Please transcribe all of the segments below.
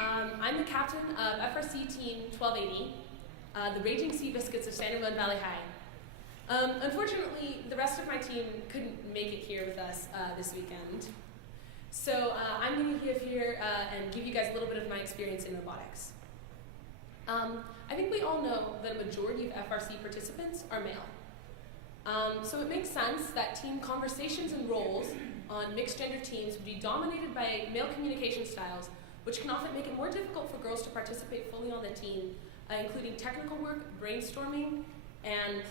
I'm the captain of FRC Team 1280, the Raging Sea Biscuits of San Ramon Valley High. Unfortunately, the rest of my team couldn't make it here with us this weekend. So I'm going to give here and give you guys a little bit of my experience in robotics. I think we all know that a majority of FRC participants are male. So it makes sense that team conversations and roles on mixed gender teams would be dominated by male communication styles, which can often make it more difficult for girls to participate fully on the team, including technical work, brainstorming, and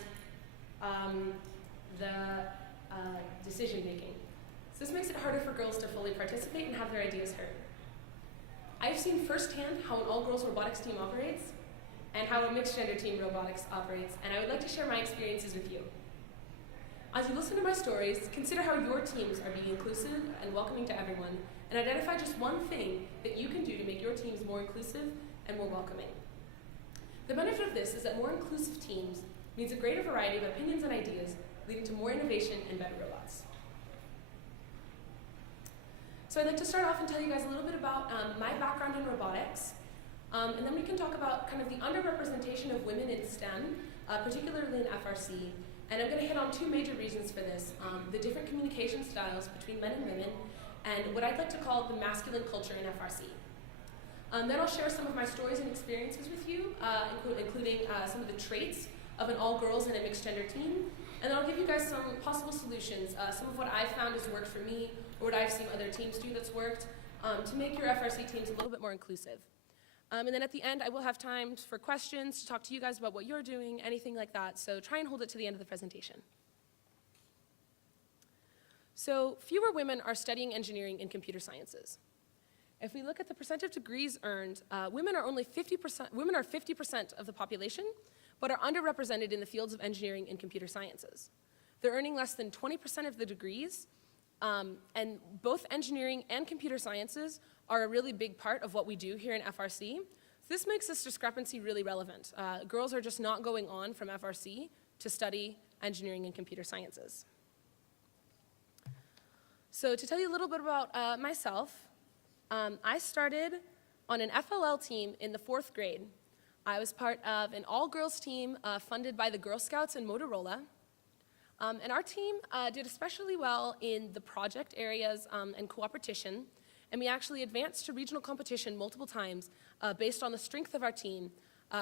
decision making. So this makes it harder for girls to fully participate and have their ideas heard. I've seen firsthand how an all-girls robotics team operates and how a mixed gender team robotics operates, and I would like to share my experiences with you. As you listen to my stories, consider how your teams are being inclusive and welcoming to everyone, and identify just one thing that you can do to make your teams more inclusive and more welcoming. The benefit of this is that more inclusive teams means a greater variety of opinions and ideas, leading to more innovation and better robots. So I'd like to start off and tell you guys a little bit about my background in robotics, and then we can talk about kind of the underrepresentation of women in STEM, particularly in FRC. And I'm going to hit on two major reasons for this, the different communication styles between men and women, and what I'd like to call the masculine culture in FRC. Then I'll share some of my stories and experiences with you, including some of the traits of an all-girls and a mixed-gender team. And then I'll give you guys some possible solutions, some of what I've found has worked for me, or what I've seen other teams do that's worked, to make your FRC teams a little bit more inclusive. And then at the end, I will have time for questions, to talk to you guys about what you're doing, anything like that. So try and hold it to the end of the presentation. So fewer women are studying engineering and computer sciences. If we look at the percent of degrees earned, women are 50% of the population, but are underrepresented in the fields of engineering and computer sciences. They're earning less than 20% of the degrees, and both engineering and computer sciences are a really big part of what we do here in FRC. So this makes this discrepancy really relevant. Girls are just not going on from FRC to study engineering and computer sciences. So to tell you a little bit about myself, I started on an FLL team in the 4th grade. I was part of an all-girls team funded by the Girl Scouts and Motorola. And our team did especially well in the project areas and cooperation, and we actually advanced to regional competition multiple times based on the strength of our team.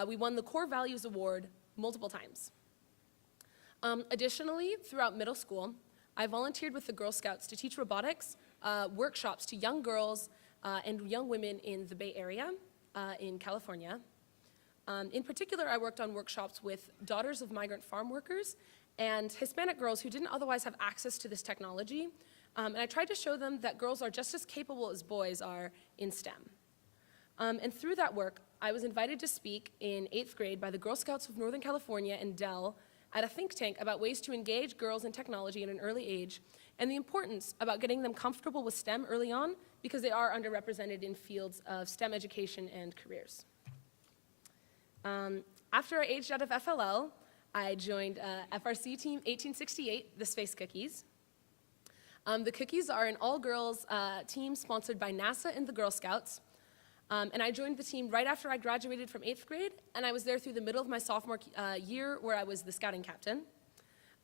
We won the Core Values Award multiple times. Additionally, throughout middle school, I volunteered with the Girl Scouts to teach robotics workshops to young girls and young women in the Bay Area in California. In particular, I worked on workshops with daughters of migrant farm workers and Hispanic girls who didn't otherwise have access to this technology. And I tried to show them that girls are just as capable as boys are in STEM. And through that work, I was invited to speak in 8th grade by the Girl Scouts of Northern California and Dell at a think tank about ways to engage girls in technology at an early age, and the importance about getting them comfortable with STEM early on, because they are underrepresented in fields of STEM education and careers. After I aged out of FLL, I joined FRC Team 1868, the Space Cookies. The Cookies are an all-girls team sponsored by NASA and the Girl Scouts. And I joined the team right after I graduated from 8th grade, and I was there through the middle of my sophomore year where I was the scouting captain.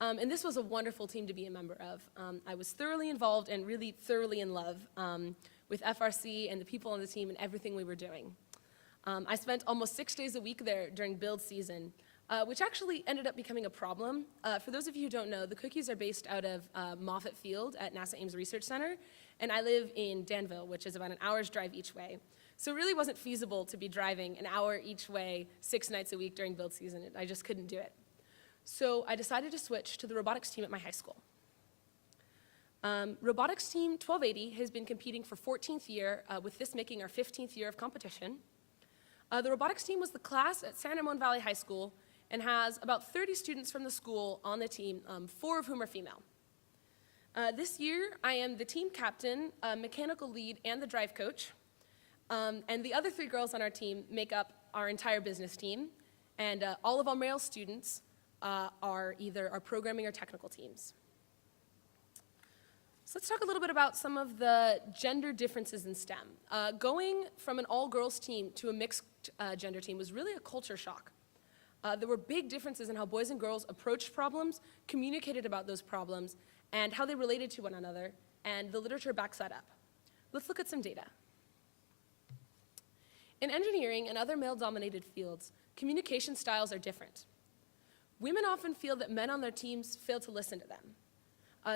And this was a wonderful team to be a member of. I was thoroughly involved and really thoroughly in love with FRC and the people on the team and everything we were doing. I spent almost 6 days a week there during build season, which actually ended up becoming a problem. For those of you who don't know, the Cookies are based out of Moffett Field at NASA Ames Research Center, and I live in Danville, which is about an hour's drive each way. So it really wasn't feasible to be driving an hour each way 6 nights a week during build season. I just couldn't do it. So I decided to switch to the robotics team at my high school. Robotics Team 1280 has been competing for 14th year, with this making our 15th year of competition. The robotics team was the class at San Ramon Valley High School and has about 30 students from the school on the team, 4 of whom are female. This year, I am the team captain, mechanical lead, and the drive coach. And the other 3 girls on our team make up our entire business team, and all of our male students are either our programming or technical teams. So let's talk a little bit about some of the gender differences in STEM. Going from an all-girls team to a mixed gender team was really a culture shock. There were big differences in how boys and girls approached problems, communicated about those problems, and how they related to one another, and the literature backs that up. Let's look at some data. In engineering and other male-dominated fields, communication styles are different. Women often feel that men on their teams fail to listen to them.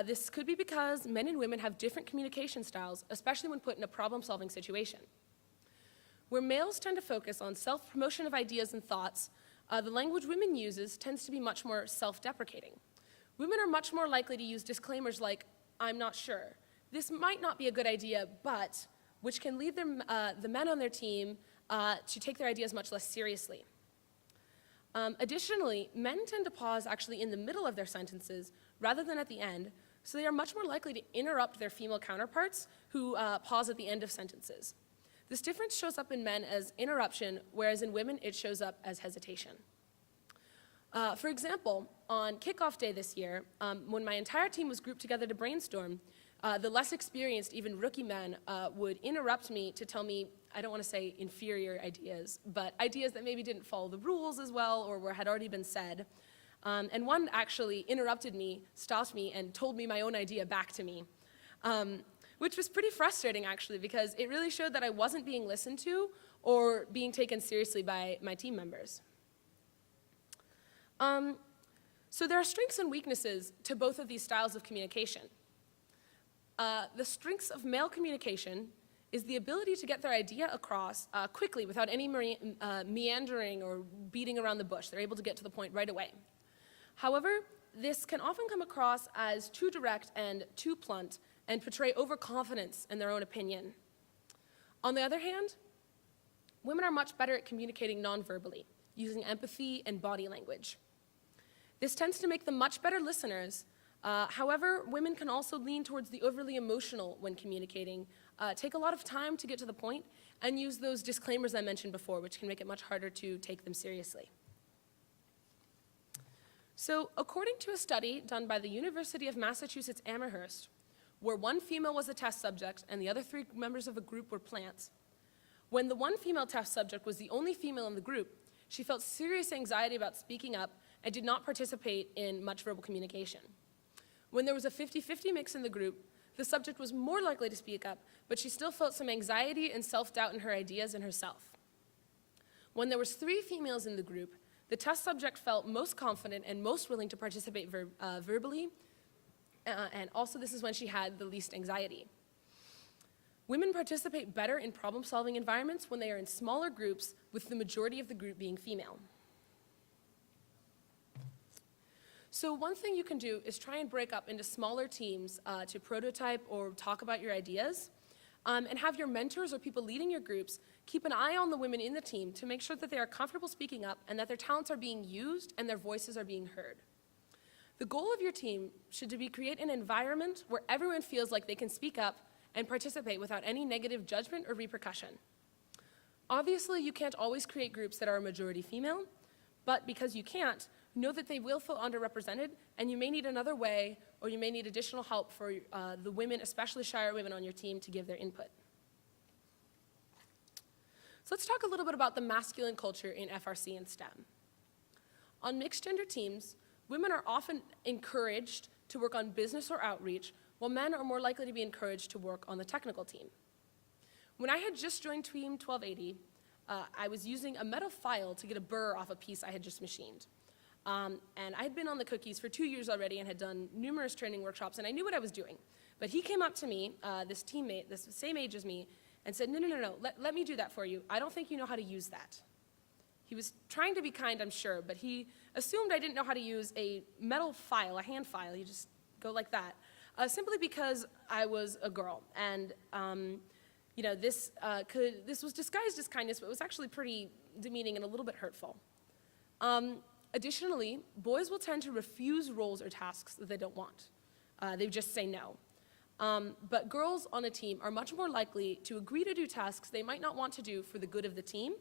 This could be because men and women have different communication styles, especially when put in a problem-solving situation. Where males tend to focus on self-promotion of ideas and thoughts, the language women uses tends to be much more self-deprecating. Women are much more likely to use disclaimers like, "I'm not sure. This might not be a good idea, but," which can lead the men on their team to take their ideas much less seriously. Additionally, men tend to pause actually in the middle of their sentences rather than at the end, so they are much more likely to interrupt their female counterparts who pause at the end of sentences. This difference shows up in men as interruption, whereas in women it shows up as hesitation. For example, on kickoff day this year, when my entire team was grouped together to brainstorm, the less experienced, even rookie men, would interrupt me to tell me, I don't want to say inferior ideas, but ideas that maybe didn't follow the rules as well or had already been said. And one actually interrupted me, stopped me, and told me my own idea back to me, which was pretty frustrating actually because it really showed that I wasn't being listened to or being taken seriously by my team members. So there are strengths and weaknesses to both of these styles of communication. The strengths of male communication is the ability to get their idea across quickly without any meandering or beating around the bush. They're able to get to the point right away. However, this can often come across as too direct and too blunt and portray overconfidence in their own opinion. On the other hand, women are much better at communicating non-verbally, using empathy and body language. This tends to make them much better listeners. However, women can also lean towards the overly emotional when communicating, take a lot of time to get to the point, and use those disclaimers I mentioned before, which can make it much harder to take them seriously. So, according to a study done by the University of Massachusetts Amherst, where one female was a test subject and the other 3 members of a group were plants, when the one female test subject was the only female in the group, she felt serious anxiety about speaking up and did not participate in much verbal communication. When there was a 50-50 mix in the group, the subject was more likely to speak up, but she still felt some anxiety and self-doubt in her ideas and herself. When there was 3 females in the group, the test subject felt most confident and most willing to participate verbally, and also this is when she had the least anxiety. Women participate better in problem-solving environments when they are in smaller groups, with the majority of the group being female. So one thing you can do is try and break up into smaller teams to prototype or talk about your ideas, and have your mentors or people leading your groups keep an eye on the women in the team to make sure that they are comfortable speaking up and that their talents are being used and their voices are being heard. The goal of your team should be to create an environment where everyone feels like they can speak up and participate without any negative judgment or repercussion. Obviously, you can't always create groups that are a majority female, but because you can't, know that they will feel underrepresented, and you may need another way, or you may need additional help for the women, especially shyer women on your team, to give their input. So let's talk a little bit about the masculine culture in FRC and STEM. On mixed gender teams, women are often encouraged to work on business or outreach, while men are more likely to be encouraged to work on the technical team. When I had just joined Team 1280, I was using a metal file to get a burr off a piece I had just machined. And I had been on the cookies for 2 years already and had done numerous training workshops, and I knew what I was doing. But he came up to me, this teammate, this same age as me, and said, no, let me do that for you. I don't think you know how to use that. He was trying to be kind, I'm sure, but he assumed I didn't know how to use a metal file, a hand file. You just go like that, simply because I was a girl. And this was disguised as kindness, but it was actually pretty demeaning and a little bit hurtful. Additionally, boys will tend to refuse roles or tasks that they don't want. They just say no. But girls on a team are much more likely to agree to do tasks they might not want to do for the good of the team.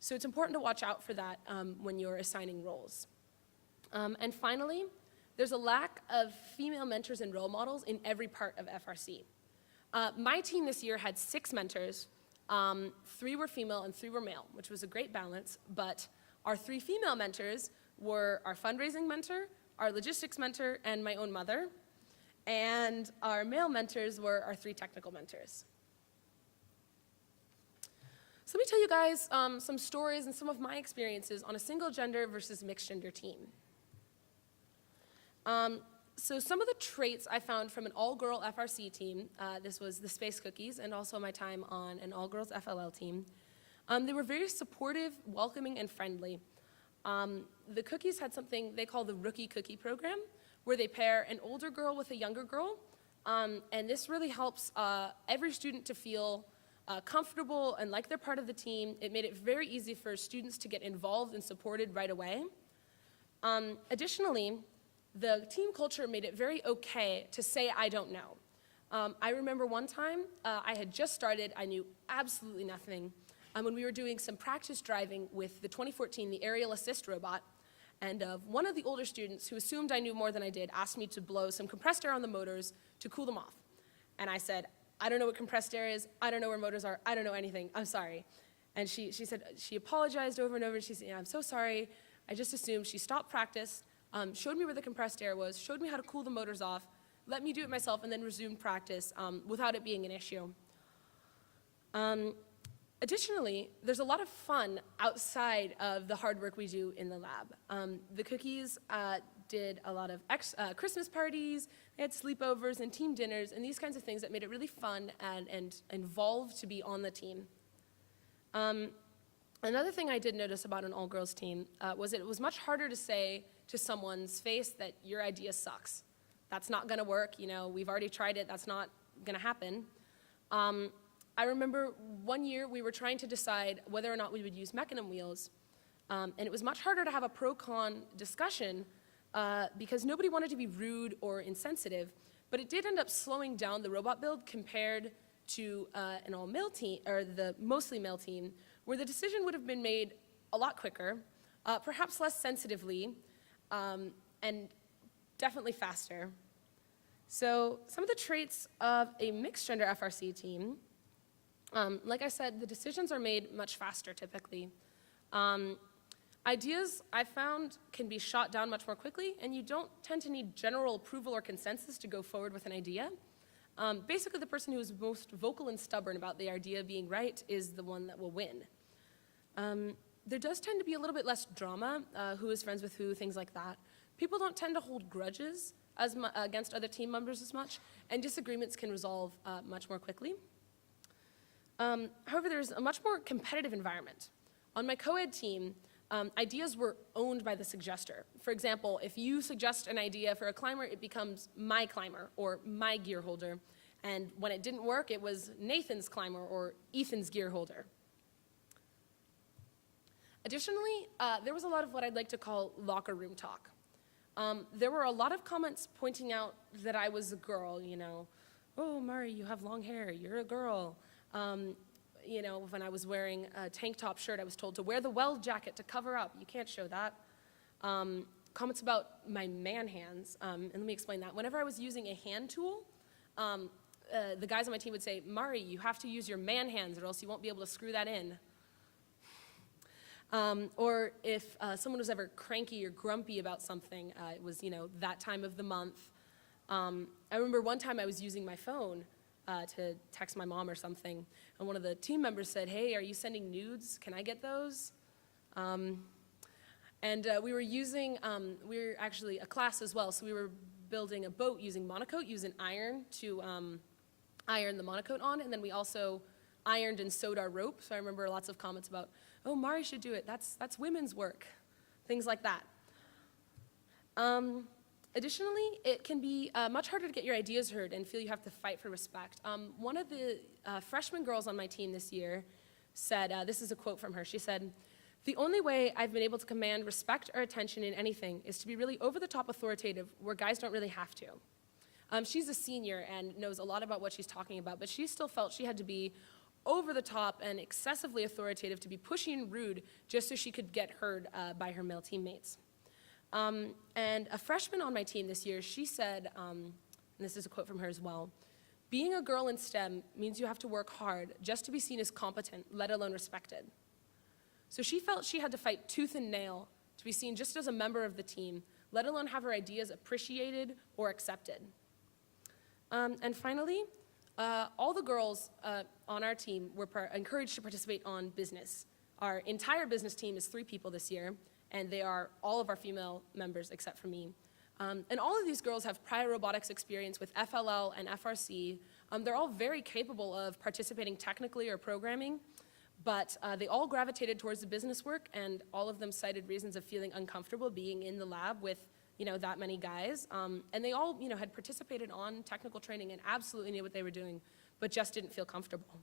So it's important to watch out for that when you're assigning roles. And finally, there's a lack of female mentors and role models in every part of FRC. My team this year had 6 mentors. 3 were female and 3 were male, which was a great balance, but our 3 female mentors were our fundraising mentor, our logistics mentor, and my own mother, and our male mentors were our 3 technical mentors. So let me tell you guys some stories and some of my experiences on a single gender versus mixed gender team. So some of the traits I found from an all-girl FRC team, this was the Space Cookies and also my time on an all-girls FLL team, they were very supportive, welcoming, and friendly. The Cookies had something they call the Rookie Cookie Program, where they pair an older girl with a younger girl, and this really helps every student to feel comfortable and like they're part of the team. It made it very easy for students to get involved and supported right away. Additionally, the team culture made it very okay to say, I don't know. I remember one time, I had just started, I knew absolutely nothing, when we were doing some practice driving with the 2014, the aerial assist robot, and one of the older students who assumed I knew more than I did asked me to blow some compressed air on the motors to cool them off. And I said, I don't know what compressed air is, I don't know where motors are, I don't know anything, I'm sorry. And she said, she apologized over and over, and she said, yeah, I'm so sorry, I just assumed. She stopped practice, showed me where the compressed air was, showed me how to cool the motors off, let me do it myself, and then resumed practice without it being an issue. Additionally, there's a lot of fun outside of the hard work we do in the lab. The Cookies did a lot of Christmas parties, they had sleepovers and team dinners and these kinds of things that made it really fun and involved to be on the team. Another thing I did notice about an all-girls team was it was much harder to say to someone's face that your idea sucks. That's not gonna work, you know, we've already tried it, that's not gonna happen. I remember one year we were trying to decide whether or not we would use mechanism wheels, and it was much harder to have a pro-con discussion because nobody wanted to be rude or insensitive, but it did end up slowing down the robot build compared to an all-male team, or the mostly male team, where the decision would have been made a lot quicker, perhaps less sensitively, and definitely faster. So some of the traits of a mixed gender FRC team, like I said, the decisions are made much faster typically. Ideas, I found, can be shot down much more quickly, and you don't tend to need general approval or consensus to go forward with an idea. Basically, the person who is most vocal and stubborn about the idea being right is the one that will win. There does tend to be a little bit less drama, who is friends with who, things like that. People don't tend to hold grudges against other team members as much, and disagreements can resolve much more quickly. However, there's a much more competitive environment. On my co-ed team, ideas were owned by the suggester. For example, if you suggest an idea for a climber, it becomes my climber or my gear holder. And when it didn't work, it was Nathan's climber or Ethan's gear holder. Additionally, there was a lot of what I'd like to call locker room talk. There were a lot of comments pointing out that I was a girl, you know. Oh, Mari, you have long hair, you're a girl. You know, when I was wearing a tank top shirt, I was told to wear the weld jacket to cover up. You can't show that. Comments about my man hands, and let me explain that. Whenever I was using a hand tool, the guys on my team would say, Mari, you have to use your man hands or else you won't be able to screw that in. Or if someone was ever cranky or grumpy about something, it was, you know, that time of the month. I remember one time I was using my phone to text my mom or something, and one of the team members said, hey, are you sending nudes? Can I get those? We were using, we were actually a class as well, so we were building a boat using monocoat, using iron to iron the monocoat on, and then we also ironed and sewed our rope, so I remember lots of comments about, oh, Mari should do it, that's women's work, things like that. Additionally, it can be much harder to get your ideas heard and feel you have to fight for respect. One of the freshman girls on my team this year said, this is a quote from her, she said, the only way I've been able to command respect or attention in anything is to be really over-the-top authoritative where guys don't really have to. She's a senior and knows a lot about what she's talking about, but she still felt she had to be over the top and excessively authoritative to be pushy and rude just so she could get heard by her male teammates. And a freshman on my team this year, she said, and this is a quote from her as well, "Being a girl in STEM means you have to work hard just to be seen as competent, let alone respected." So she felt she had to fight tooth and nail to be seen just as a member of the team, let alone have her ideas appreciated or accepted. And finally, all the girls on our team were encouraged to participate on business. Our entire business team is 3 people this year, and they are all of our female members except for me. And all of these girls have prior robotics experience with FLL and FRC. They're all very capable of participating technically or programming, but they all gravitated towards the business work, and all of them cited reasons of feeling uncomfortable being in the lab with that many guys. And they all had participated on technical training and absolutely knew what they were doing, but just didn't feel comfortable.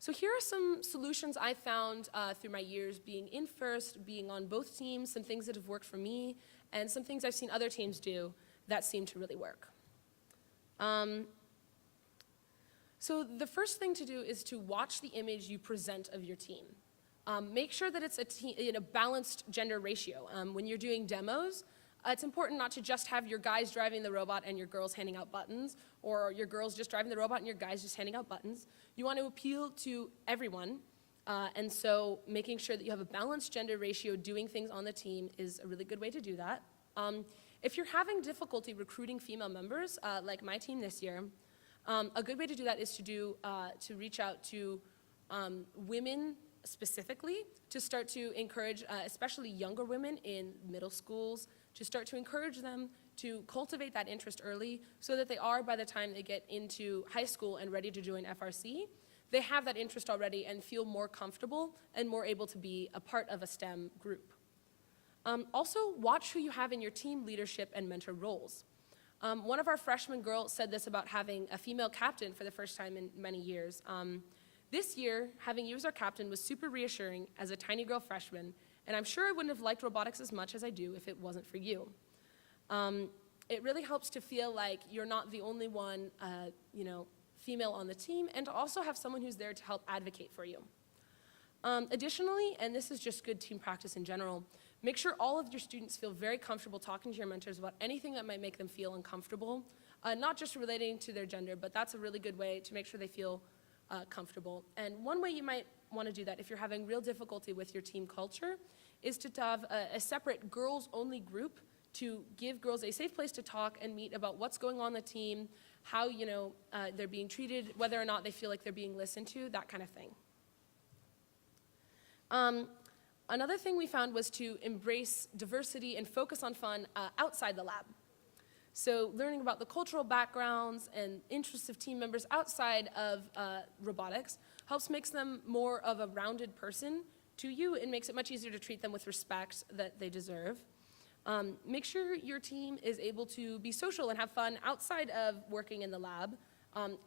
So here are some solutions I found through my years being in FIRST, being on both teams, some things that have worked for me, and some things I've seen other teams do that seem to really work. So the first thing to do is to watch the image you present of your team. Make sure that it's a balanced gender ratio. When you're doing demos, it's important not to just have your guys driving the robot and your girls handing out buttons, or your girls just driving the robot and your guys just handing out buttons. You want to appeal to everyone, and so making sure that you have a balanced gender ratio doing things on the team is a really good way to do that. If you're having difficulty recruiting female members, like my team this year, a good way to do that is to reach out to women specifically, to start to encourage, especially younger women in middle schools, to start to encourage them to cultivate that interest early so that they are, by the time they get into high school and ready to join FRC, they have that interest already and feel more comfortable and more able to be a part of a STEM group. Also, watch who you have in your team leadership and mentor roles. One of our freshman girls said this about having a female captain for the first time in many years. This year, having you as our captain was super reassuring as a tiny girl freshman, and I'm sure I wouldn't have liked robotics as much as I do if it wasn't for you. It really helps to feel like you're not the only one, female on the team, and to also have someone who's there to help advocate for you. Additionally, and this is just good team practice in general, make sure all of your students feel very comfortable talking to your mentors about anything that might make them feel uncomfortable, not just relating to their gender, but that's a really good way to make sure they feel comfortable. And one way you might want to do that if you're having real difficulty with your team culture is to have a separate girls-only group to give girls a safe place to talk and meet about what's going on the team, how they're being treated, whether or not they feel like they're being listened to, that kind of thing. Another thing we found was to embrace diversity and focus on fun outside the lab. So learning about the cultural backgrounds and interests of team members outside of robotics helps make them more of a rounded person to you and makes it much easier to treat them with respect that they deserve. Make sure your team is able to be social and have fun outside of working in the lab,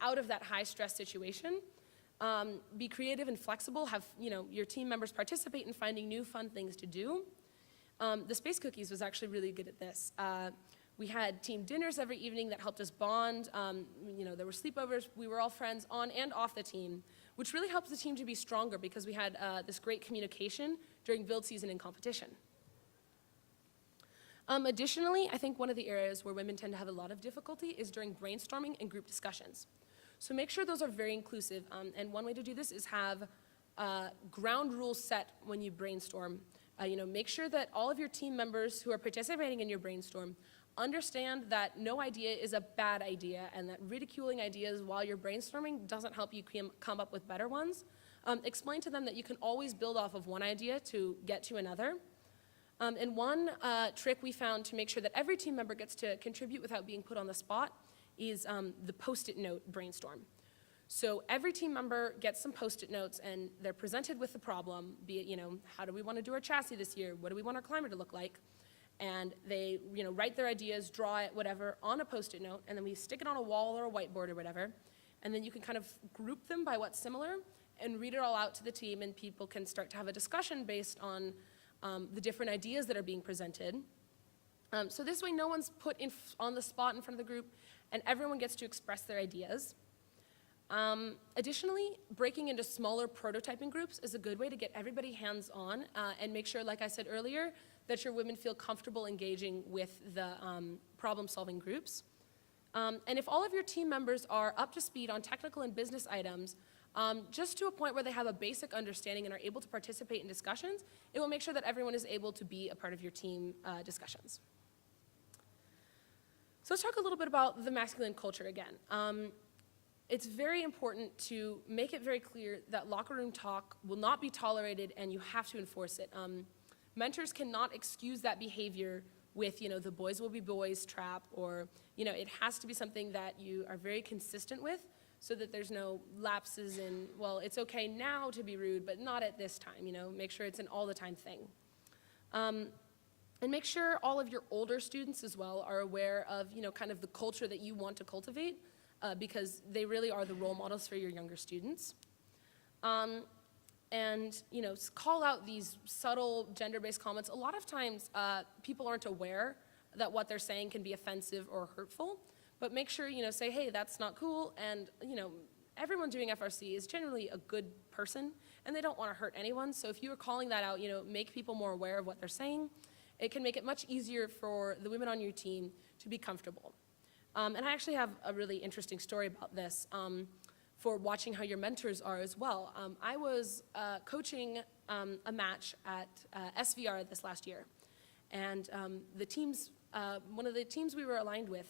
out of that high-stress situation. Be creative and flexible. Have your team members participate in finding new fun things to do. The Space Cookies was actually really good at this. We had team dinners every evening that helped us bond. There were sleepovers. We were all friends on and off the team, which really helped the team to be stronger because we had this great communication during build season and competition. Additionally, I think one of the areas where women tend to have a lot of difficulty is during brainstorming and group discussions. So make sure those are very inclusive. And one way to do this is have ground rules set when you brainstorm. Make sure that all of your team members who are participating in your brainstorm understand that no idea is a bad idea and that ridiculing ideas while you're brainstorming doesn't help you come up with better ones. Explain to them that you can always build off of one idea to get to another. And one trick we found to make sure that every team member gets to contribute without being put on the spot is the Post-it note brainstorm. So every team member gets some Post-it notes and they're presented with the problem, be it, how do we want to do our chassis this year? What do we want our climber to look like? And they, write their ideas, draw it, whatever, on a Post-it note, and then we stick it on a wall or a whiteboard or whatever, and then you can kind of group them by what's similar and read it all out to the team, and people can start to have a discussion based on the different ideas that are being presented. So this way no one's put on the spot in front of the group, and everyone gets to express their ideas. Additionally, breaking into smaller prototyping groups is a good way to get everybody hands-on and make sure, like I said earlier, that your women feel comfortable engaging with the problem-solving groups. And if all of your team members are up to speed on technical and business items, just to a point where they have a basic understanding and are able to participate in discussions, it will make sure that everyone is able to be a part of your team discussions. So let's talk a little bit about the masculine culture again. It's very important to make it very clear that locker room talk will not be tolerated and you have to enforce it. Mentors cannot excuse that behavior with, the boys will be boys trap, or, it has to be something that you are very consistent with so that there's no lapses in, well, it's okay now to be rude, but not at this time, make sure it's an all the time thing. And make sure all of your older students as well are aware of, kind of the culture that you want to cultivate, because they really are the role models for your younger students. And call out these subtle gender-based comments. A lot of times people aren't aware that what they're saying can be offensive or hurtful, but make sure, say, hey, that's not cool, and, everyone doing FRC is generally a good person, and they don't want to hurt anyone, so if you are calling that out, make people more aware of what they're saying. It can make it much easier for the women on your team to be comfortable. And I actually have a really interesting story about this. For watching how your mentors are as well. I was coaching a match at SVR this last year, and the teams, one of the teams we were aligned with,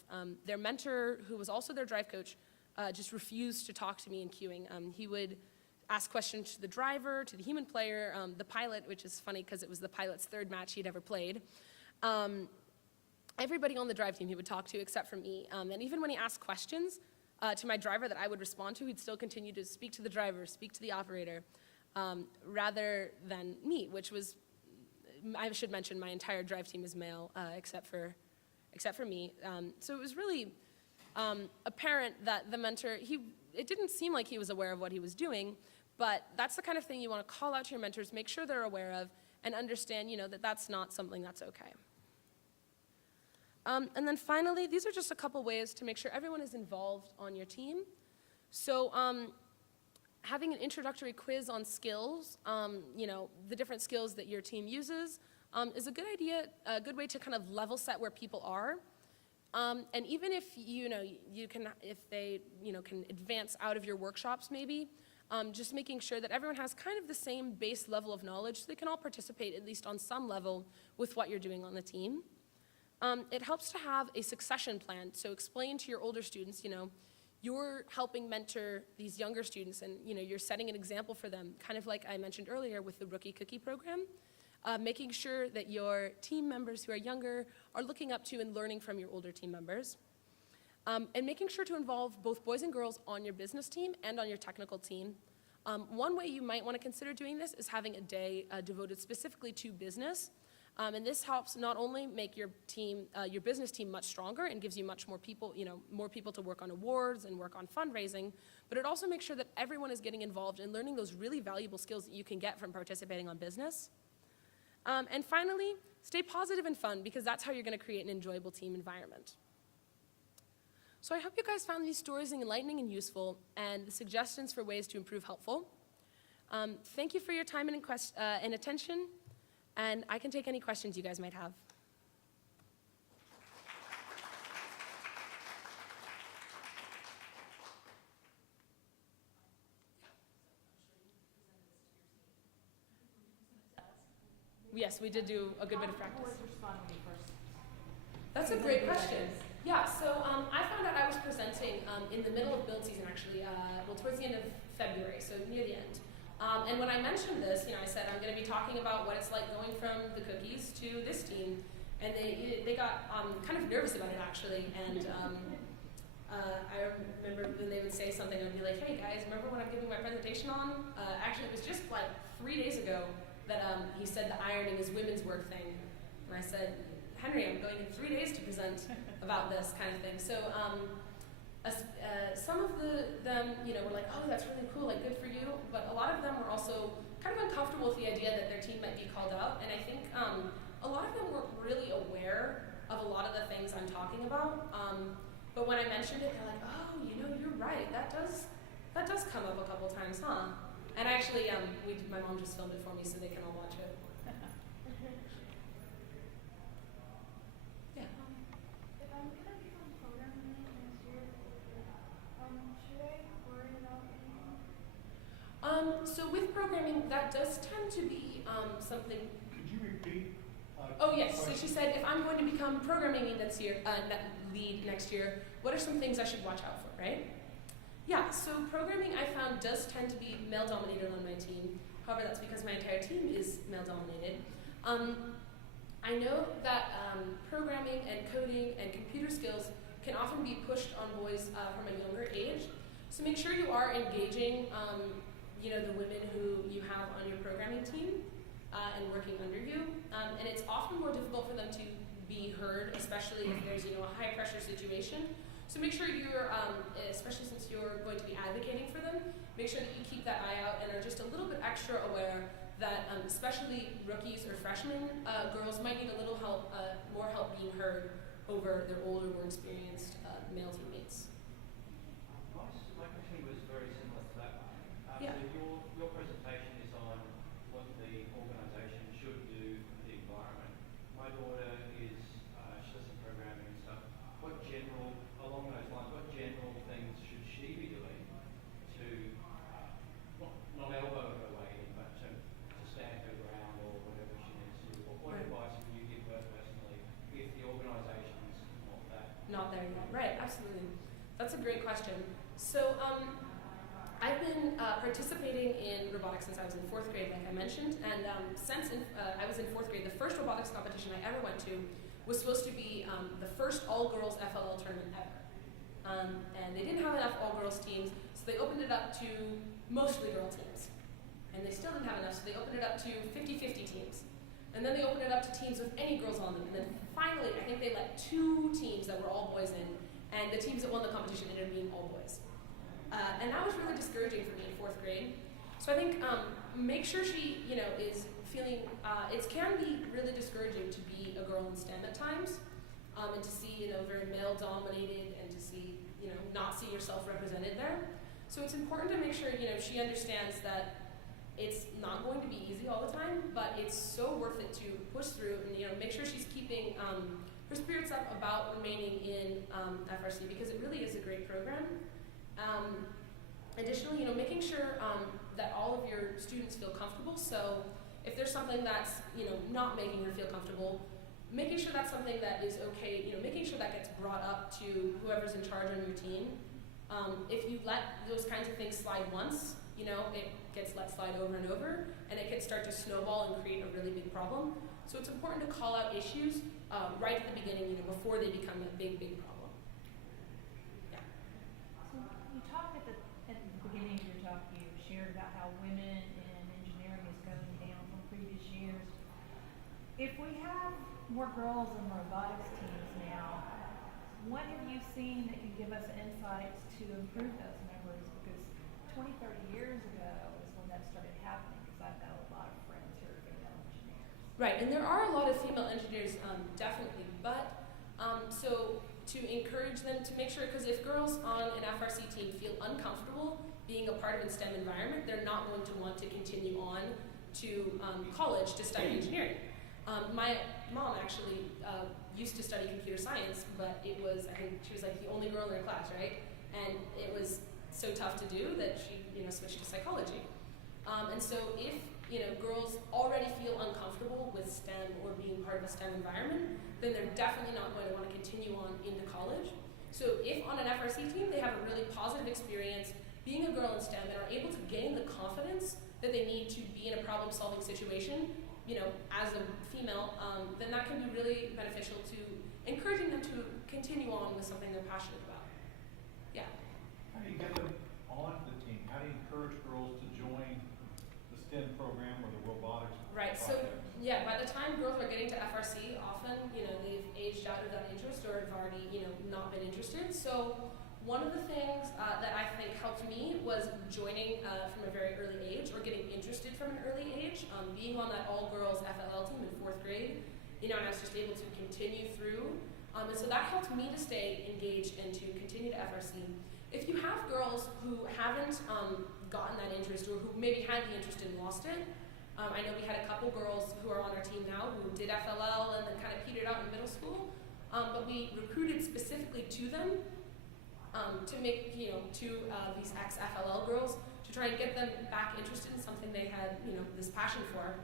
their mentor, who was also their drive coach, just refused to talk to me in queuing. He would ask questions to the driver, to the human player, the pilot, which is funny because it was the pilot's third match he'd ever played. Everybody on the drive team he would talk to except for me, and even when he asked questions, to my driver that I would respond to, he'd still continue to speak to the driver, speak to the operator, rather than me, which was, I should mention, my entire drive team is male, except for me. So it was really apparent that the mentor, it didn't seem like he was aware of what he was doing, but that's the kind of thing you want to call out to your mentors, make sure they're aware of, and understand, that that's not something that's okay. And then finally, these are just a couple ways to make sure everyone is involved on your team. So having an introductory quiz on skills, the different skills that your team uses, is a good idea, a good way to kind of level set where people are. And even if, if they, can advance out of your workshops maybe, just making sure that everyone has kind of the same base level of knowledge so they can all participate at least on some level with what you're doing on the team. It helps to have a succession plan. So explain to your older students, you're helping mentor these younger students and, you're setting an example for them, kind of like I mentioned earlier with the Rookie Cookie program, making sure that your team members who are younger are looking up to and learning from your older team members. And making sure to involve both boys and girls on your business team and on your technical team. One way you might want to consider doing this is having a day devoted specifically to business. And this helps not only make your team, your business team much stronger and gives you much more people, more people to work on awards and work on fundraising, but it also makes sure that everyone is getting involved and learning those really valuable skills that you can get from participating on business. And finally, stay positive and fun because that's how you're going to create an enjoyable team environment. So I hope you guys found these stories enlightening and useful and the suggestions for ways to improve helpful. Thank you for your time and attention. And I can take any questions you guys might have. Yes, we did do a good bit of practice. How did respond when you first? That's a great question. Yeah, so I found out I was presenting in the middle of build season, actually, towards the end of February, so near the end. And when I mentioned this, I said I'm going to be talking about what it's like going from the cookies to this team, and they got kind of nervous about it actually. And I remember when they would say something, I'd be like, "Hey guys, remember when I'm giving my presentation on?" Actually, it was just like 3 days ago that he said the ironing is women's work thing, and I said, "Henry, I'm going in 3 days to present about this kind of thing." So. Some of them, were like, "Oh, that's really cool, like, good for you." But a lot of them were also kind of uncomfortable with the idea that their team might be called out. And I think a lot of them weren't really aware of a lot of the things I'm talking about. But when I mentioned it, they're like, "Oh, you're right. That does That does come up a couple times, huh? And actually, my mom just filmed it for me so they can all watch it. Yeah. If I'm gonna become programming next year, should I worry about anything? So with programming, that does tend to be something. Could you repeat? Oh yes. So question? she said, if I'm going to become programming lead next year, what are some things I should watch out for, right? Yeah. So programming, I found, does tend to be male-dominated on my team. However, that's because my entire team is male-dominated. I know that programming and coding and computer skills can often be pushed on boys from a younger age. So make sure you are engaging, the women who you have on your programming team and working under you. And it's often more difficult for them to be heard, especially if there's a high-pressure situation. So make sure you're, especially since you're going to be advocating for them, make sure that you keep that eye out and are just a little bit extra aware that especially rookies or freshmen, girls might need a little help, more help being heard over their older, more experienced male teammates. My question was very similar to that one. Yeah. So your presentation is on what the organisation should do for the environment. My daughter is, she does some programming and stuff. Along those lines, what general things should she be doing to, not elbow her way in, but to stand her ground or whatever she needs to do? What advice would you give her personally if the organisation's not that? Not there yet. Right, absolutely. That's a great question. So I've been participating in robotics since I was in 4th grade, like I mentioned, and since I was in 4th grade, the first robotics competition I ever went to was supposed to be the first all-girls FLL tournament ever. And they didn't have enough all-girls teams, so they opened it up to mostly girl teams. And they still didn't have enough, so they opened it up to 50-50 teams. And then they opened it up to teams with any girls on them. And then finally, I think they let 2 teams that were all boys in, and the teams that won the competition ended up being all boys. And that was really discouraging for me in 4th grade. So I think make sure she, is feeling, it can be really discouraging to be a girl in STEM at times, and to see, very male-dominated, and to see, not see yourself represented there. So it's important to make sure, she understands that it's not going to be easy all the time, but it's so worth it to push through and, make sure she's keeping her spirits up about remaining in FRC, because it really is a great program. Additionally, making sure that all of your students feel comfortable. So if there's something that's, not making her feel comfortable, making sure that's something that is okay, making sure that gets brought up to whoever's in charge on your team. If you let those kinds of things slide once, it gets let slide over and over, and it can start to snowball and create a really big problem. So it's important to call out issues right at the beginning, before they become a big, big problem. Yeah. So you talked at the beginning of your talk, you shared about how women in engineering is going down from previous years. If we have more girls in robotics teams now, what have you seen that can give us insights to improve those numbers? Because 20, 30 years ago is when that started happening, because I've got a lot of friends who are female engineers. Right, and there are a lot of female engineers, definitely, but so to encourage them to make sure, because if girls on an FRC team feel uncomfortable being a part of a STEM environment, they're not going to want to continue on to college to study engineering. My mom actually used to study computer science, but I think she was like the only girl in her class, right? And it was so tough to do that she, switched to psychology. And so if, girls already feel uncomfortable with STEM or being part of a STEM environment, then they're definitely not going to want to continue on into college. So if on an FRC team they have a really positive experience being a girl in STEM and are able to gain the confidence that they need to be in a problem-solving situation, as a female, then that can be really beneficial to encouraging them to continue on with something they're passionate about. Yeah. How do you get them onto the team? How do you encourage girls to join the STEM program or the robotics Right. project? So yeah, by the time girls are getting to FRC, often they've aged out of that interest or have already not been interested. So one of the things that I think helped me was joining from a very early age, or getting interested from an early age. Being on that all-girls FLL team in 4th grade, and I was just able to continue through. And so that helped me to stay engaged and to continue to FRC. If you have girls who haven't gotten that interest, or who maybe had the interest and lost it, I know we had a couple girls who are on our team now who did FLL and then kind of petered out in middle school, but we recruited specifically to them to make, to these ex-FLL girls, to try and get them back interested in something they had, this passion for.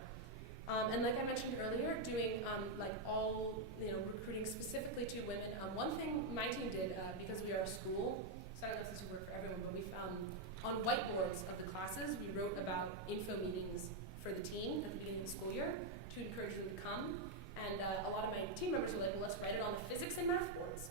And like I mentioned earlier, doing recruiting specifically to women. One thing my team did, because we are a school, so I don't know if this would work for everyone, but we on whiteboards of the classes, we wrote about info meetings for the team at the beginning of the school year to encourage them to come. And a lot of my team members were like, well, let's write it on the physics and math boards.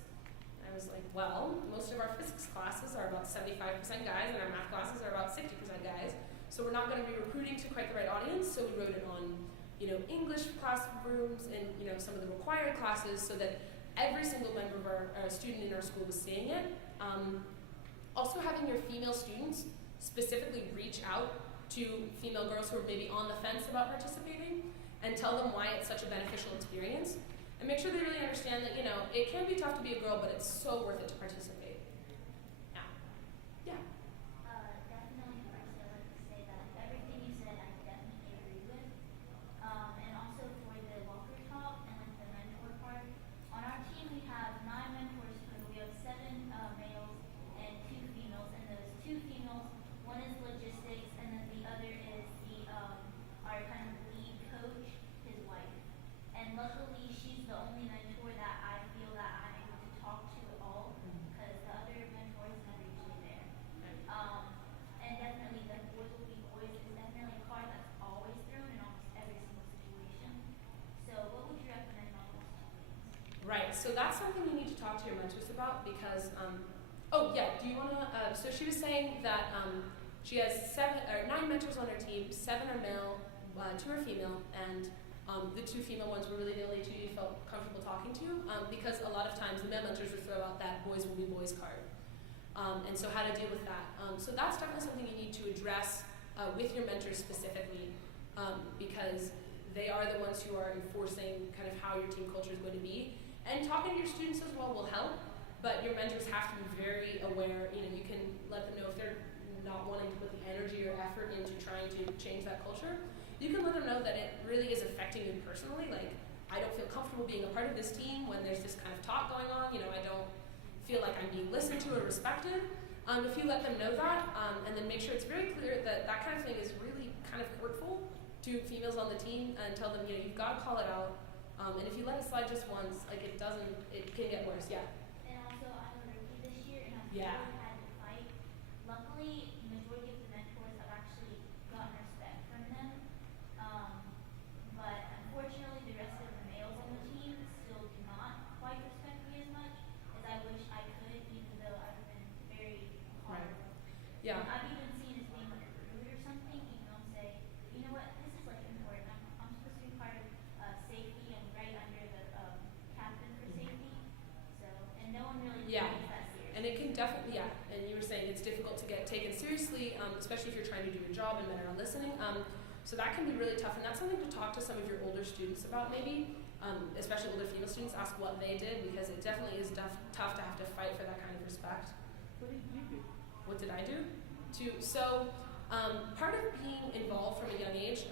And I was like, well, most of our physics classes are about 75% guys, and our math classes are about 60% guys. So we're not going to be recruiting to quite the right audience, so we wrote it on English classrooms and some of the required classes, so that every single member of our student in our school was seeing it. Also having your female students specifically reach out to female girls who are maybe on the fence about participating and tell them why it's such a beneficial experience, and make sure they really understand that it can be tough to be a girl, but it's so worth it to participate. Yeah. Definitely first I'd like to say that everything you said I definitely agree with. And also for the walker talk and like the mentor part, on our team we have 9 mentors, but we have 7 males and 2 females, and those 2 females, one is logistics and then the other is our kind of lead coach, his wife. And luckily she's the only mentor that I feel that I'm able to talk to at all, because the other mentor is never usually there. And definitely the boys will be boys is definitely a card that's always thrown in almost every single situation. So what would you recommend on those 2 things? Right, so that's something you need to talk to your mentors about, because, do you want to, so she was saying that she has 9 mentors on her team, 7 are male, 2 are female, and the 2 female ones were really the only 2 you felt comfortable talking to, because a lot of times the male mentors would throw out that boys will be boys card. And so how to deal with that. So that's definitely something you need to address with your mentors specifically, because they are the ones who are enforcing kind of how your team culture is going to be. And talking to your students as well will help, but your mentors have to be very aware. You can let them know if they're not wanting to put the energy or effort into trying to change that culture. You can let them know that it really is affecting you personally. Like, I don't feel comfortable being a part of this team when there's this kind of talk going on. I don't feel like I'm being listened to or respected. If you let them know that, and then make sure it's very clear that that kind of thing is really kind of hurtful to females on the team, and tell them, you've got to call it out. And if you let it slide just once, it can get worse. Yeah. And also I'm a rookie this year and I've Yeah. really had to fight. Luckily, majority of the mentors I've actually gotten respect from them. But unfortunately the rest of the males on the team still do not quite respect me as much as I wish I could, even though I've been very hard. Right. Yeah. I've even seen as being like rude or something, even though say, you know what, this is like important. I'm supposed to be part of safety and right under the captain for safety. So, and no one really Yeah. takes that seriously. And it can definitely, and you were saying it's difficult to get taken seriously, especially if you're trying to do your job and men are listening. So that can be really tough, and that's something to talk to some of your older students about maybe, especially older female students. Ask what they did, because it definitely is tough to have to fight for that kind of respect. What did you do? What did I do? Part of being involved from a young age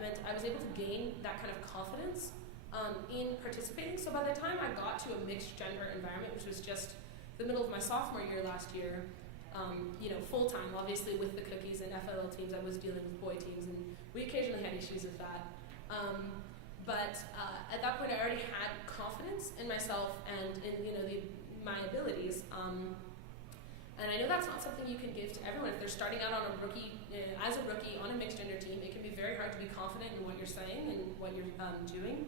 meant I was able to gain that kind of confidence in participating. So by the time I got to a mixed gender environment, which was just the middle of my sophomore year last year, full-time, obviously with the cookies and FLL teams, I was dealing with boy teams, and we occasionally had issues with that. But at that point, I already had confidence in myself and in my abilities. And I know that's not something you can give to everyone. If they're starting out on as a rookie on a mixed gender team, it can be very hard to be confident in what you're saying and what you're doing.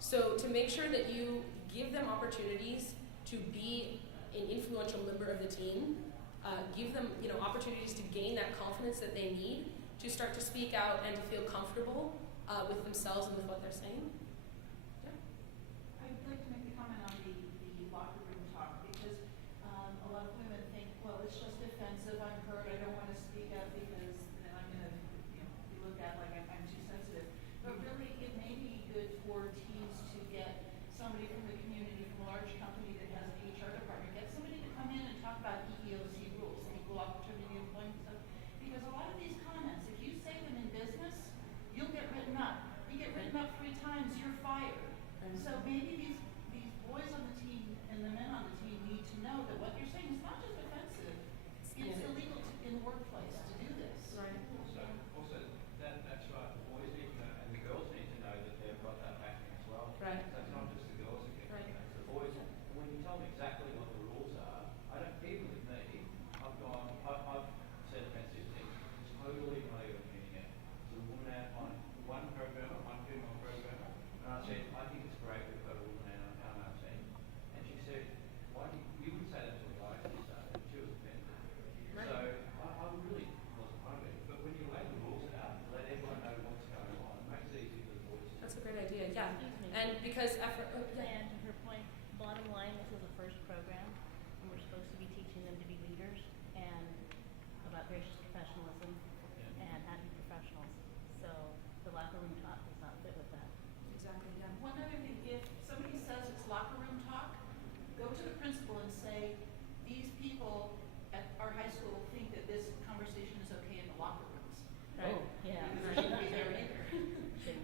So to make sure that you give them opportunities to be an influential member of the team, give them opportunities to gain that confidence that they need to start to speak out and to feel comfortable with themselves and with what they're saying. Yeah. I'd like to make a comment on the locker room talk, because a lot of women think, well, it's just defensive, I'm hurt, I don't want to speak up because then I'm going to be looked at like I'm too sensitive. But really, it may be good for teams to get somebody from the community, from a large company that has an HR department, get somebody to come in and talk about EEOC times you're fired. Right. So maybe these boys on the team and the men on the team need to know that what you're saying is not just offensive, it's illegal in the workplace to do this. Right. Also, that's right. The boys need to know, and the girls need to know that they've got that backing as well. Right. So it's not just the girls that get Right. it. It's the boys. When you tell me exactly what the rules are, I don't, even with me, I've said offensive things. Totally not even meaning it. There's a woman out on one programmer, one female programmer, and I said, I think it's great we've got a woman out on our team. And she said, why do you would say that to a guy if you started, and she was offended. Right. So I really wasn't part of it. But when you lay the rules out, let everyone know what's going on, it makes it easy for the boys. That's a great idea, yeah. Excuse me. And because effort, And to her point, bottom line, this is the first program, and we're supposed to be teaching them to be leaders and about gracious professionalism and how to be professionals. So the locker room talk does not fit with that. Exactly, yeah. One other thing, if somebody says it's locker room talk, go to the principal and say, these people at our high school think that this conversation is okay in the locker rooms. Right. Oh, yeah. Because it shouldn't be there either.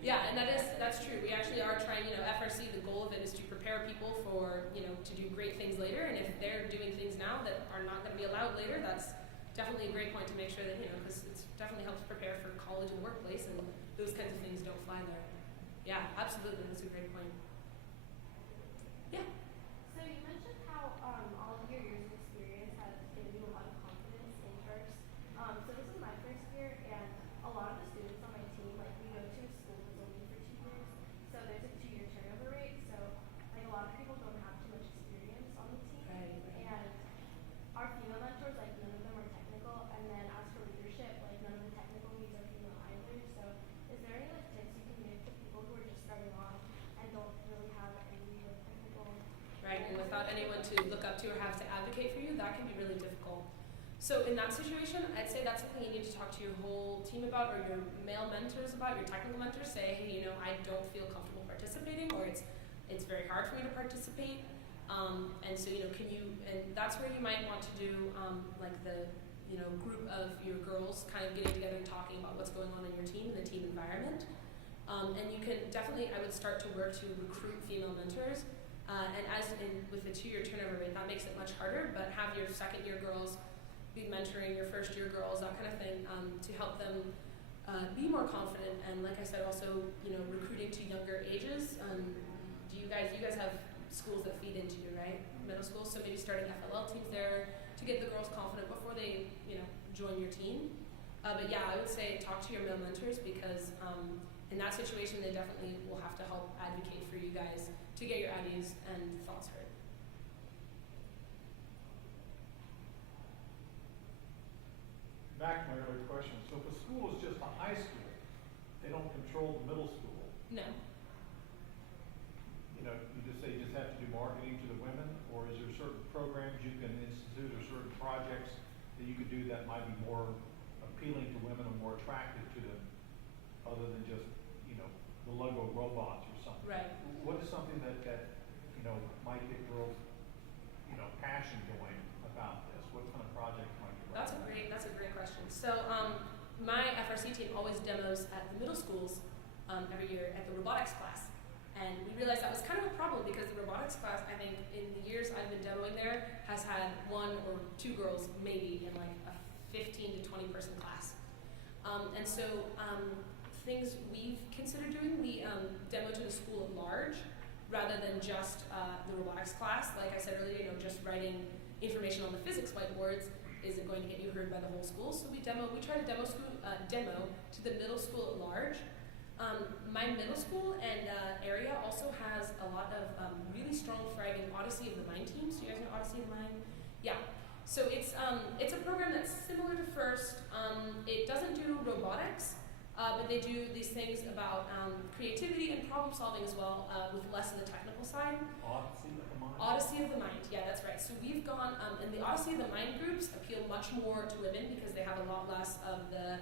Yeah, and that's true. We actually are trying, FRC, the goal of it is to prepare people for, to do great things later. And if they're doing things now that are not going to be allowed later, that's definitely a great point to make sure that, because it definitely helps prepare for college and workplace, and those kinds of things don't fly there. Yeah, absolutely. That's a great point. Yeah. So you mentioned how all of your years of experience has given you a lot of confidence in first. So this is my first year, and a lot of the students on my team, like we go to a school that's only for 2 years, so there's a 2-year turnover rate. So like a lot of people don't have too much experience on the team, Right. and our female mentors, like none of them are technical, and then as for leadership, like none of the technical leads are female either. So is there any like tips you can give to people who are just starting off and don't really have any like technical? Right, and without anyone to look up to or have to advocate for you, that can be really difficult. So in that situation, I'd say that's something you need to talk to your whole team about, or your male mentors about, your technical mentors. Say, hey, I don't feel comfortable participating, or it's very hard for me to participate. And so, can you, and that's where you might want to do like the, group of your girls kind of getting together and talking about what's going on in your team and the team environment. And you can definitely, I would start to work to recruit female mentors. And as in with the 2-year turnover rate, that makes it much harder, but have your second-year girls be mentoring your first-year girls, that kind of thing, to help them be more confident. And like I said, also, recruiting to younger ages. Do you guys have schools that feed into you, right? Middle school, so maybe starting FLL teams there to get the girls confident before they, join your team. But yeah, I would say talk to your male mentors, because in that situation, they definitely will have to help advocate for you guys to get your ideas and thoughts heard. Back to my earlier question, so if a school is just a high school, they don't control the middle school, No. you just say you just have to do marketing to the women, or is there certain programs you can institute or certain projects that you could do that might be more appealing to women or more attractive to them, other than just, the Lego robots or something? Right. What is something that might get girls, passion going about this? What kind of project might you That's a great question. So my FRC team always demos at the middle schools every year at the robotics class. And we realized that was kind of a problem, because the robotics class, I think in the years I've been demoing there, has had 1 or 2 girls maybe in like a 15 to 20 person class. And so things we've considered doing, we demo to the school at large rather than just the robotics class. Like I said earlier, just writing information on the physics whiteboards isn't going to get you heard by the whole school. So we try to demo to the middle school at large. My middle school and area also has a lot of really strong fragging Odyssey of the Mind teams. Do you guys know Odyssey of the Mind? Yeah. So it's a program that's similar to FIRST. It doesn't do robotics, but they do these things about creativity and problem solving as well, with less of the technical side. Odyssey of the Mind? Odyssey of the Mind, yeah, that's right. So we've gone, and the Odyssey of the Mind groups appeal much more to women, because they have a lot less of the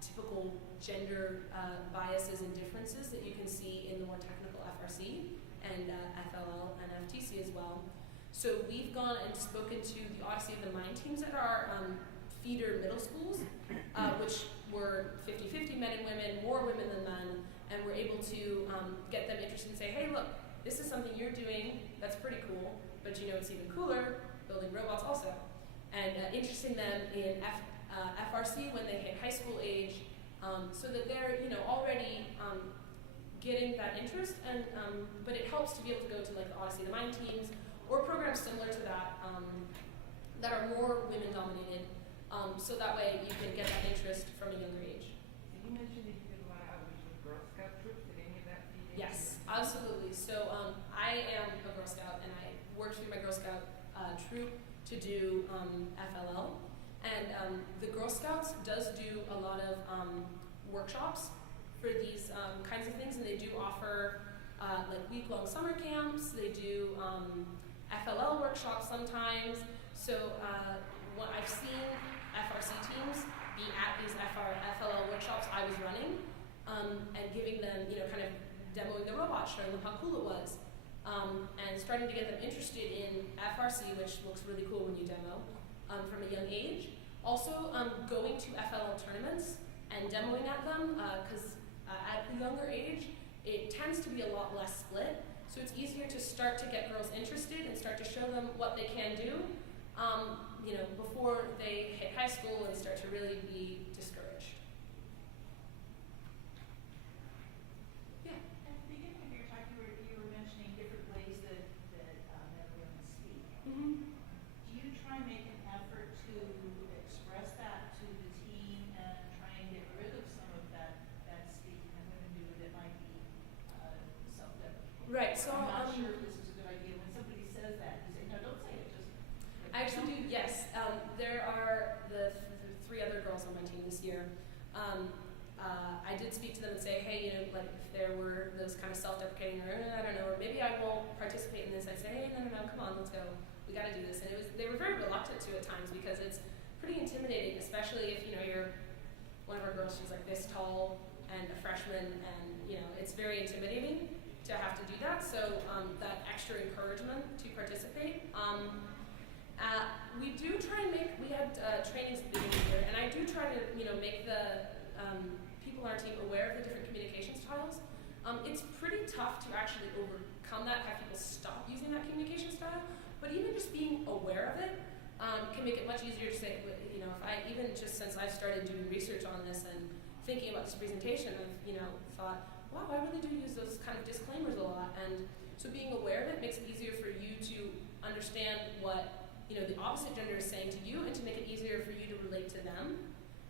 typical gender biases and differences that you can see in the more technical FRC and FLL and FTC as well. So we've gone and spoken to the Odyssey of the Mind teams at our feeder middle schools, which were 50-50 men and women, more women than men, and we're able to get them interested and say, hey, look, this is something you're doing that's pretty cool, but you know it's even cooler, building robots also. And interesting them in FRC when they hit high school age, so that they're already getting that interest, and but it helps to be able to go to like the Odyssey of the Mind teams or programs similar to that that are more women dominated, so that way you can get that interest from a younger age. Did you mention that you did a lot of outreach with Girl Scout troops? Did any of that feed into Yes, absolutely. So I am a Girl Scout, and I worked through my Girl Scout troop to do FLL. And the Girl Scouts does do a lot of workshops for these kinds of things, and they do offer like week-long summer camps. They do FLL workshops sometimes. So what I've seen FRC teams be at these FLL workshops I was running, and giving them, kind of demoing the robot, showing them how cool it was, and starting to get them interested in FRC, which looks really cool when you demo, from a young age. Also, going to FLL tournaments and demoing at them, because at a younger age, it tends to be a lot less split. So it's easier to start to get girls interested and start to show them what they can do, before they hit high school and start to really be discouraged. Yeah. At the beginning of your talk, you were mentioning different ways that men and women speak. Mm-hmm. Do you try and make an effort to express that to the team and try and get rid of some of that speaking that women do that might be self-deprecating? Right. So I'm not sure if this is a good idea. When somebody says that, you say, no, don't say it. Just I actually do. Yes. There are the three other girls on my team this year. I did speak to them and say, hey, like if there were those kind of self-deprecating, or I don't know, or maybe I won't participate in this. I'd say, hey, no, come on, let's go. We got to do this. And they were very reluctant to at times because it's pretty intimidating, especially if you're one of our girls. She's like this tall and a freshman, and it's very intimidating to have to do that. So that extra encouragement to participate. We do try and we had trainings at the beginning of the year, and I do try to make the people on our team aware of the different communication styles. It's pretty tough to actually overcome that, have people stop using that communication style, but even just being aware of it can make it much easier to say, if I, even just since I've started doing research on this and thinking about this presentation, I've thought, wow, I really do use those kind of disclaimers a lot, and so being aware of it makes it easier for you to understand what the opposite gender is saying to you, and to make it easier for you to relate to them.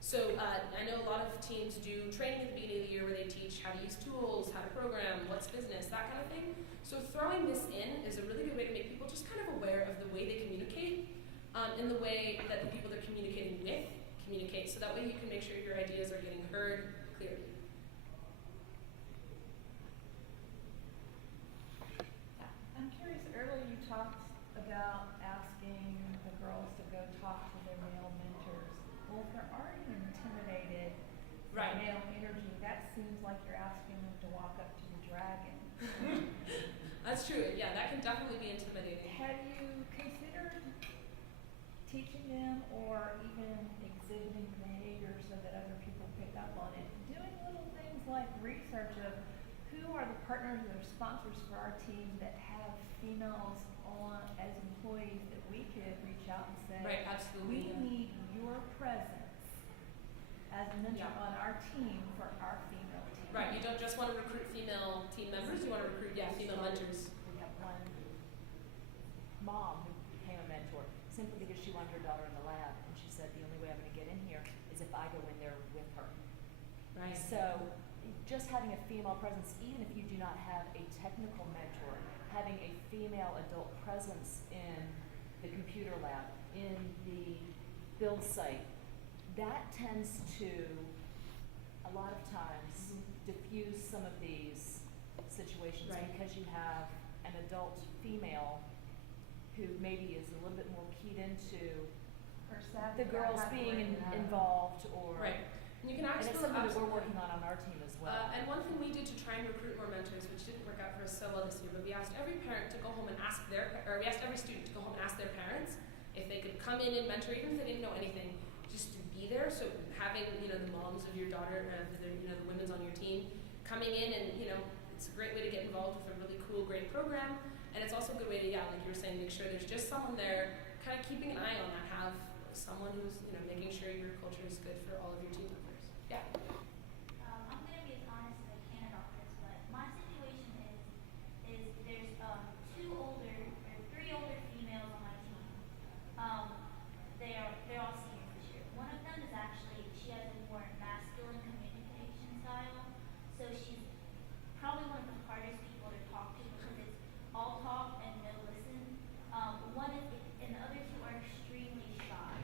So I know a lot of teams do training at the beginning of the year where they teach how to use tools, how to program, what's business, that kind of thing. So throwing this in is a really good way to make people just kind of aware of the way they communicate, and the way that the people they're communicating with communicate. So that way you can make sure your ideas are getting heard clearly. I'm curious, earlier you talked about asking the girls to go talk to their male mentors. Well, if they're already intimidated by Right. male energy, that seems like you're asking them to walk up to the dragon. That's true. Yeah, that can definitely be intimidating. Have you considered teaching them or even exhibiting behavior so that other people pick up on it? Doing little things like research of who are the partners or sponsors for our team that have females on as employees that we could reach out and say, Right, absolutely. we need your presence as a mentor Yeah. on our team for our female team. Right, you don't just want to recruit female team members, you want to recruit, female mentors. We have one mom who became a mentor simply because she wanted her daughter in the lab, and she said, the only way I'm going to get in here is if I go in there with her. Right. So just having a female presence, even if you do not have a technical mentor, having a female adult presence in the computer lab, in the build site, that tends to, a lot of times, diffuse some of these situations. Right. Because you have an adult female who maybe is a little bit more keyed into Or savvy the about girls how to being bring it up. involved, or Right. And you can and it's actually something that we're working on our team as well. And one thing we did to try and recruit more mentors, which didn't work out for us so well this year, but we asked every parent to go home and ask we asked every student to go home and ask their parents if they could come in and mentor, even if they didn't know anything, just to be there. So having the moms of your daughter, the women's on your team, coming in and, it's a great way to get involved with a really cool, great program. And it's also a good way to, like you were saying, make sure there's just someone there kind of keeping an eye on that, have someone who's, making sure your culture is good for all of your team members. Yeah. I'm gonna be as honest as I can about this, but my situation is there's three older females on my team. They're all seniors this year. One of them is actually, she has a more masculine communication style, so she's probably one of the hardest people to talk to because it's all talk and no listen. And the other two are extremely shy,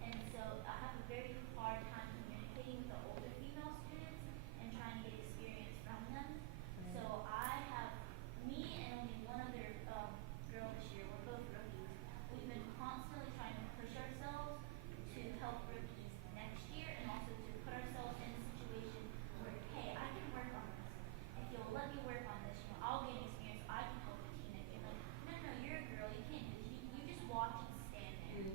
and so I have a very hard time communicating with the older female students and trying to get experience from them. So me and only one other girl this year, we're both rookies. We've been constantly trying to push ourselves to help rookies next year and also to put ourselves in a situation where, hey, I can work on this. If you'll let me work on this, I'll gain experience. I can help the team next year. Like, no, you're a girl. You can't do this. You just watch and stand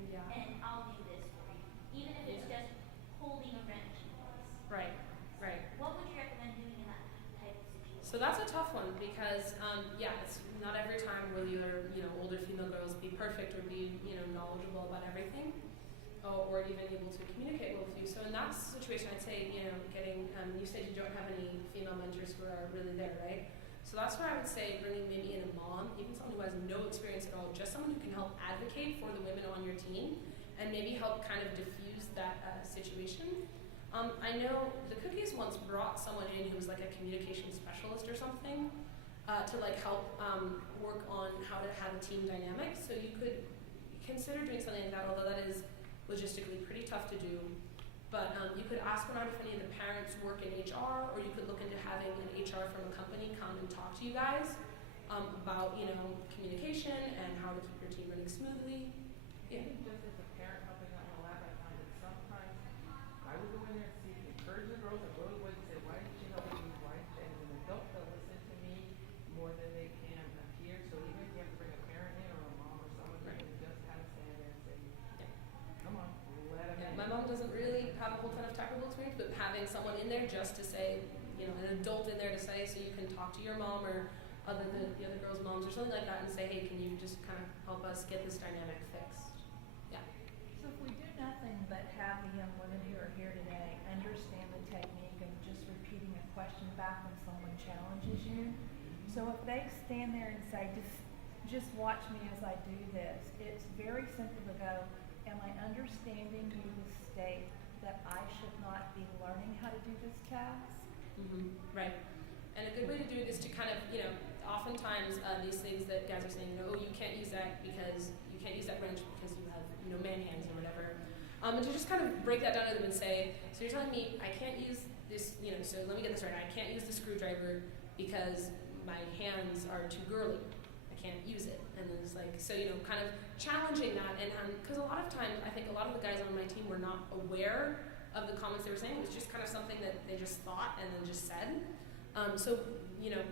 there, and I'll do this for you, even if it's just holding a wrench in place. Right. What would you recommend doing in that type of situation? So that's a tough one because, it's not every time will your, older female girls be perfect or be, knowledgeable about everything, or even able to communicate well with you. So in that situation, I'd say, getting, you said you don't have any female mentors who are really there, right? So that's where I would say bringing maybe in a mom, even someone who has no experience at all, just someone who can help advocate for the women on your team and maybe help kind of diffuse that situation. I know the Cookies once brought someone in who was like a communication specialist or something to like help work on how to have a team dynamic. So you could consider doing something like that, although that is logistically pretty tough to do. But you could ask around if any of the parents work in HR, or you could look into having an HR from a company come and talk to you guys about, communication and how to keep your team running smoothly. Yeah. Even just as a parent helping out in the lab, I find that sometimes I would go in there and see, encourage the girls, and really would say, why did she help me? Why? And as an adult, they'll listen to me more than they can a peer. So even if you have to bring a parent in or a mom or someone, you can just kind of stand there and say, come on, let them in. My mom doesn't really have a whole ton of technical experience, but having someone in there just to say, an adult in there to say, so you can talk to your mom or the other girls' moms or something like that and say, hey, can you just kind of help us get this dynamic fixed? Yeah. So if we do nothing but have the young women who are here today understand the technique of just repeating a question back when someone challenges you. So if they stand there and say, just watch me as I do this, it's very simple to go, am I understanding you to state that I should not be learning how to do this task? Right. And a good way to do it is to kind of, oftentimes these things that guys are saying, you can't use that because you can't use that wrench because you have, man hands or whatever. And to just kind of break that down to them and say, so you're telling me I can't use this, so let me get this right. I can't use the screwdriver because my hands are too girly. I can't use it. And then it's like, so, kind of challenging that. And because a lot of times, I think a lot of the guys on my team were not aware of the comments they were saying. It was just kind of something that they just thought and then just said. So,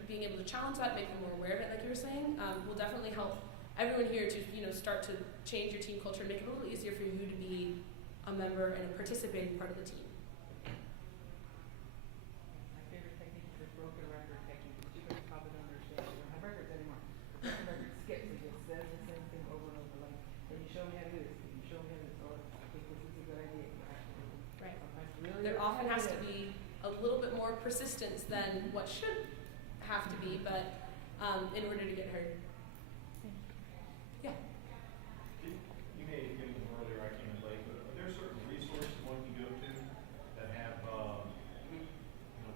being able to challenge that, make them more aware of it, like you were saying, will definitely help everyone here to, start to change your team culture, make it a little easier for you to be a member and a participating part of the team. My favorite technique is the broken record technique. You guys probably don't understand. We don't have records anymore. The broken record skips and just says the same thing over and over. Like, can you show me how to do this? Can you show me how to do this? Or I think this is a good idea. You have to do it. Right. Sometimes really There often has to be a little bit more persistence than what should have to be, but in order to get heard. Yeah. You may have given them earlier, I came in late, but are there certain resources one can go to that have,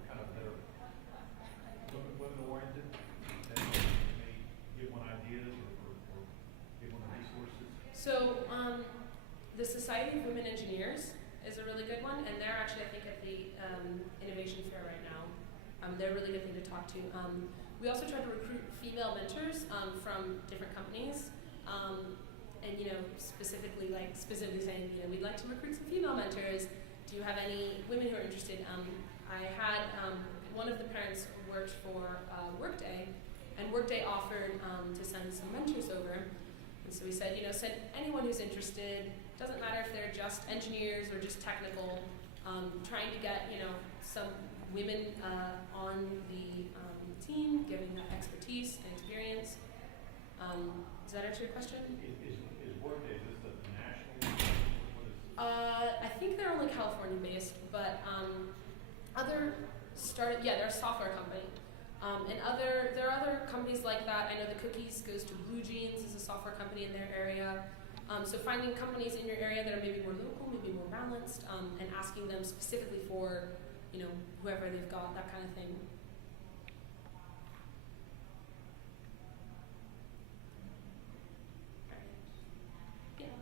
kind of that are women oriented, that may give one ideas or give one resources? So the Society of Women Engineers is a really good one, and they're actually, I think, at the Innovation Fair right now. They're a really good thing to talk to. We also try to recruit female mentors from different companies, and specifically saying, we'd like to recruit some female mentors. Do you have any women who are interested? I had one of the parents worked for Workday, and Workday offered to send some mentors over. And so we said, send anyone who's interested. Doesn't matter if they're just engineers or just technical. Trying to get some women on the team, giving that expertise and experience. Does that answer your question? Is Workday, is this the national? What is? I think they're only California based, but they're a software company. There are other companies like that. I know the Cookies goes to Blue Jeans is a software company in their area. So finding companies in your area that are maybe more local, maybe more balanced, and asking them specifically for, whoever they've got, that kind of thing. Yeah.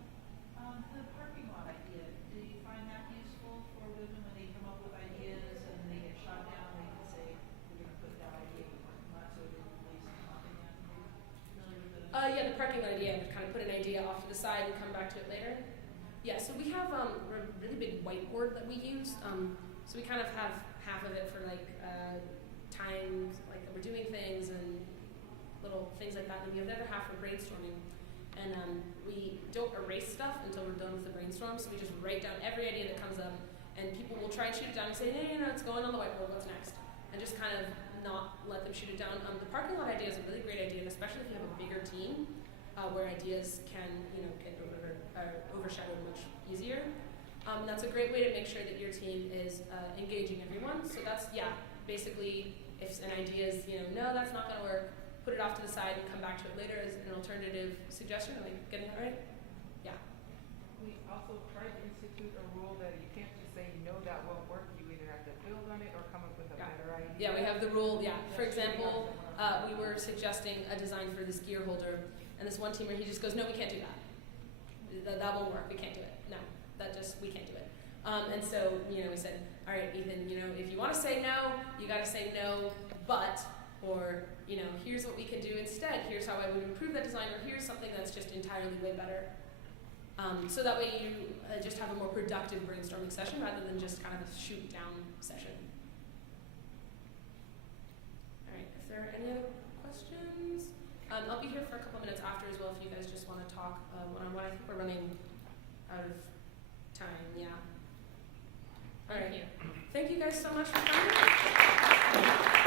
The parking lot idea, do you find that useful for women when they come up with ideas and they get shot down, they can say, we're gonna put that idea in the parking lot, so it didn't release something that familiar with the? Yeah, the parking lot idea, kind of put an idea off to the side and come back to it later. Yeah, so we have a really big whiteboard that we use. So we kind of have half of it for times like that we're doing things and little things like that, and we have the other half for brainstorming. And we don't erase stuff until we're done with the brainstorm, so we just write down every idea that comes up, and people will try and shoot it down and say, no, it's going on the whiteboard, what's next? And just kind of not let them shoot it down. The parking lot idea is a really great idea, and especially if you have a bigger team, where ideas can, get overshadowed much easier. That's a great way to make sure that your team is engaging everyone. So that's, basically, if an idea is, no, that's not going to work, put it off to the side and come back to it later as an alternative suggestion. Am I getting that right? Yeah. We also tried to institute a rule that you can't just say, no, that won't work. You either have to build on it or come up with a better idea. Yeah, we have the rule, For example, we were suggesting a design for this gear holder, and this one teamer, he just goes, no, we can't do that. That won't work. We can't do it. No, we can't do it. And so, we said, all right, Ethan, if you want to say no, you got to say no, but, or, here's what we can do instead. Here's how I would improve that design, or here's something that's just entirely way better. So that way you just have a more productive brainstorming session rather than just kind of a shoot down session. All right, if there are any other questions, I'll be here for a couple minutes after as well if you guys just want to talk one-on-one. I think we're running out of time, yeah. All right. Thank you. Thank you guys so much for coming.